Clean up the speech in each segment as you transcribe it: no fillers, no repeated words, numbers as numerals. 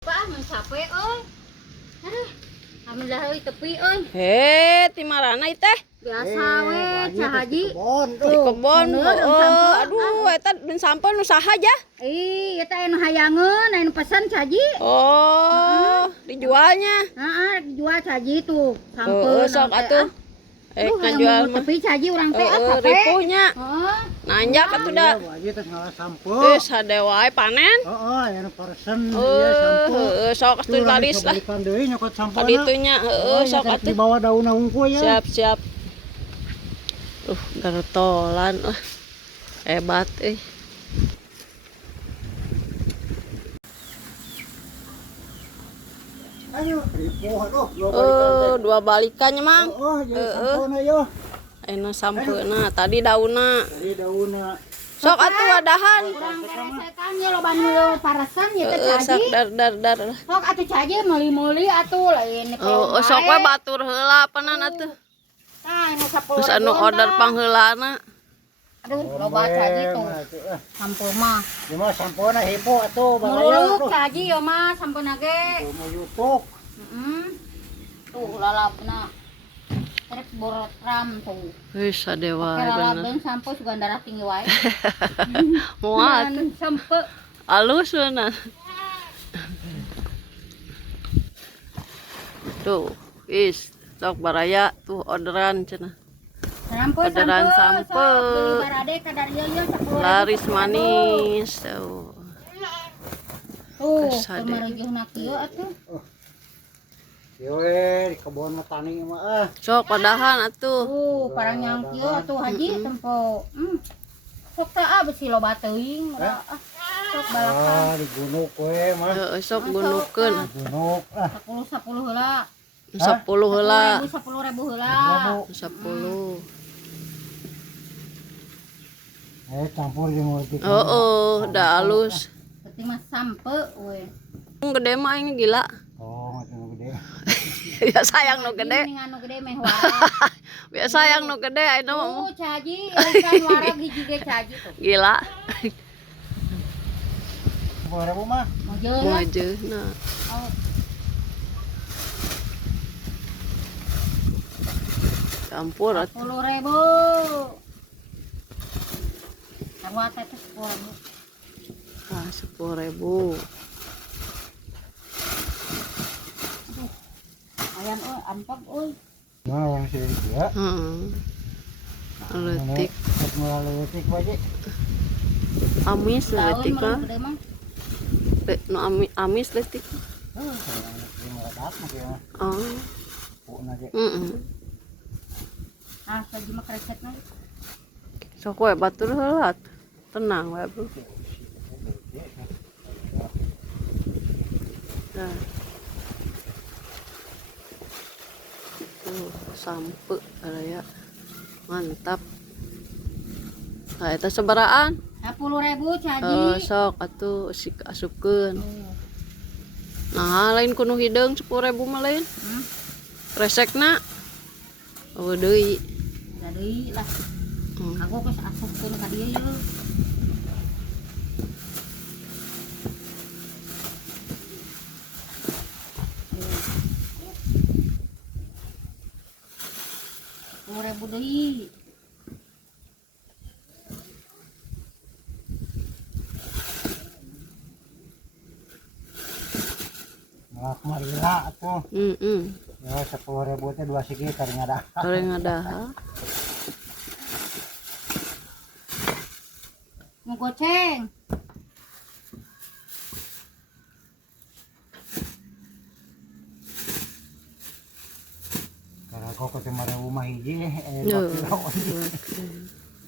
Pak, mencapai euy. Alhamdulillah euy tepi euy. Ti marana ieu teh? Biasa we Cah Haji. Di kebon. Aduh, eta dan sampel nu saha aja? Ih, eta anu hayangeun, anu pesen Cah Haji. Oh, dijualnya. Heeh, dijual Cah Haji tuh. Sampel. Sok atuh. Ngajual mah. Tepi Cah Haji urang teh capek. Ripunya. Heeh. Nanjak atuh da. Wajib teh ngalah sampo. Geus hade wae panen. Heeh, aya persen ieu sampo. Sok atuh laris lah. Balikan deui nyokot sampona. Kaditunya sok atuh. Di bawah daunna unggul ya. Siap. Gartolan hebat Ayo, ripuh atuh. dua balikannya mang. Sampona yo. Ayeuna sampeuna tadi daunna. Dari daunna. Sok atuh wadahan. Urang beresekan ye loban nu parasan ye teh Cah Sok Haji. dar. Sok atuh Cah Haji meuli-meuli atuh lain Sok we batur heula panan atuh. Nah, ini 10. Terus anu order pangheulana. Aduh, loba Cah Haji tuh. Sampul mah. Di mah sampona hipo atuh Muluk bagaya. Cah Haji yo mah sampuna ge. Mau yutuk. Tuh lalapna. Trek borotram tuh. Wis ade wae bener. Lalapna sampo sugan darah tinggi wae. Moal Sampo. alus bener. Tuh, wis sok baraya tuh orderan cenah. Orderan sampo. Laris manis tuh. Tuh, Kesade. kemarejehna kieu atuh. Yo di kebon mah tani mah Sok padahan atuh. Tuh, parang yang kieu atuh Haji tempo. Sok tah besi loba teuing. Sok balakan. di gunuk we mah. Sok gunukeun. Gunuk 10 heula. 10 heula. 10.000 heula. 10. Campur jeung utik. Da alus. Penting mah sampe we. Gede mah ini gila. Oh, macam gede. Biasa yang nu gede. Ini anu gede meh warag. Biasa yang nu gede anu mah Tuh Cah Haji, kan warag hiji ge Cah Haji tuh. gila. Boleh Bu mah. Mojeun. Mojeuna. Oh, Campur atuh. 10.000. Sarua teh 10.000. 10.000. Ayan ampag euy. Nah, yang sedikit ya. Leutik. Leutik wae. Amis leutik Daun mah. gede mah. Nu amis leutik. Oh. Ah, lagi mah kresekna. Sok we batur heula. Tenang we, Bro. Nah. Sampe ya. Mantap. Nah, eta seberaan? 10.000 Cah Haji. Sok atuh asupkeun. Nah, lain kuno hideung 10.000 mah lain. Resekna. Oh deui. Da deui lah. Aku geus asupkeun ka dieu yeuh. Ribu deui. Malah marila atuh. Ya 10.000 teh 2 sigi kari ngadaha. Kari ngadaha. Mau goceng. Karena kok cuma rumah hiji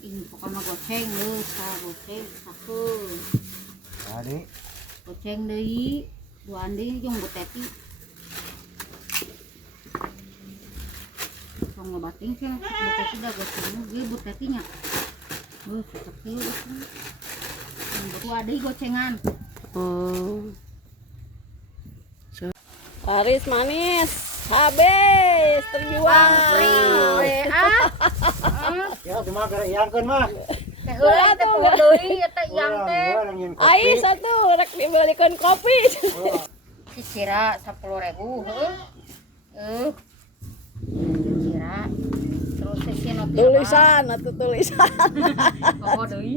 Ini pokoknya goceng geus, goceng sakeun. Jadi Goceng deui, duaan deui jeung Bu Teti. Tong ngebating sih, Bu Teti dah goceng ge Bu Teti nya. Cocok kieu goceng. Butuh deui gocengan. Oh. Laris manis. Habis terjual. ya cuma gara iangkeun mah. Teh heula teh poho deui eta iang teh. Ai satu rek dibelikeun kopi. Cicira 10.000 cicira terus sisi noti Tulisan atau tulisan. oh deui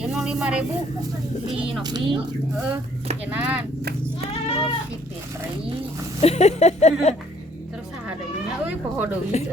ya no 5.000 si Novi Kenan terus si Fitri terus ada nya poho deui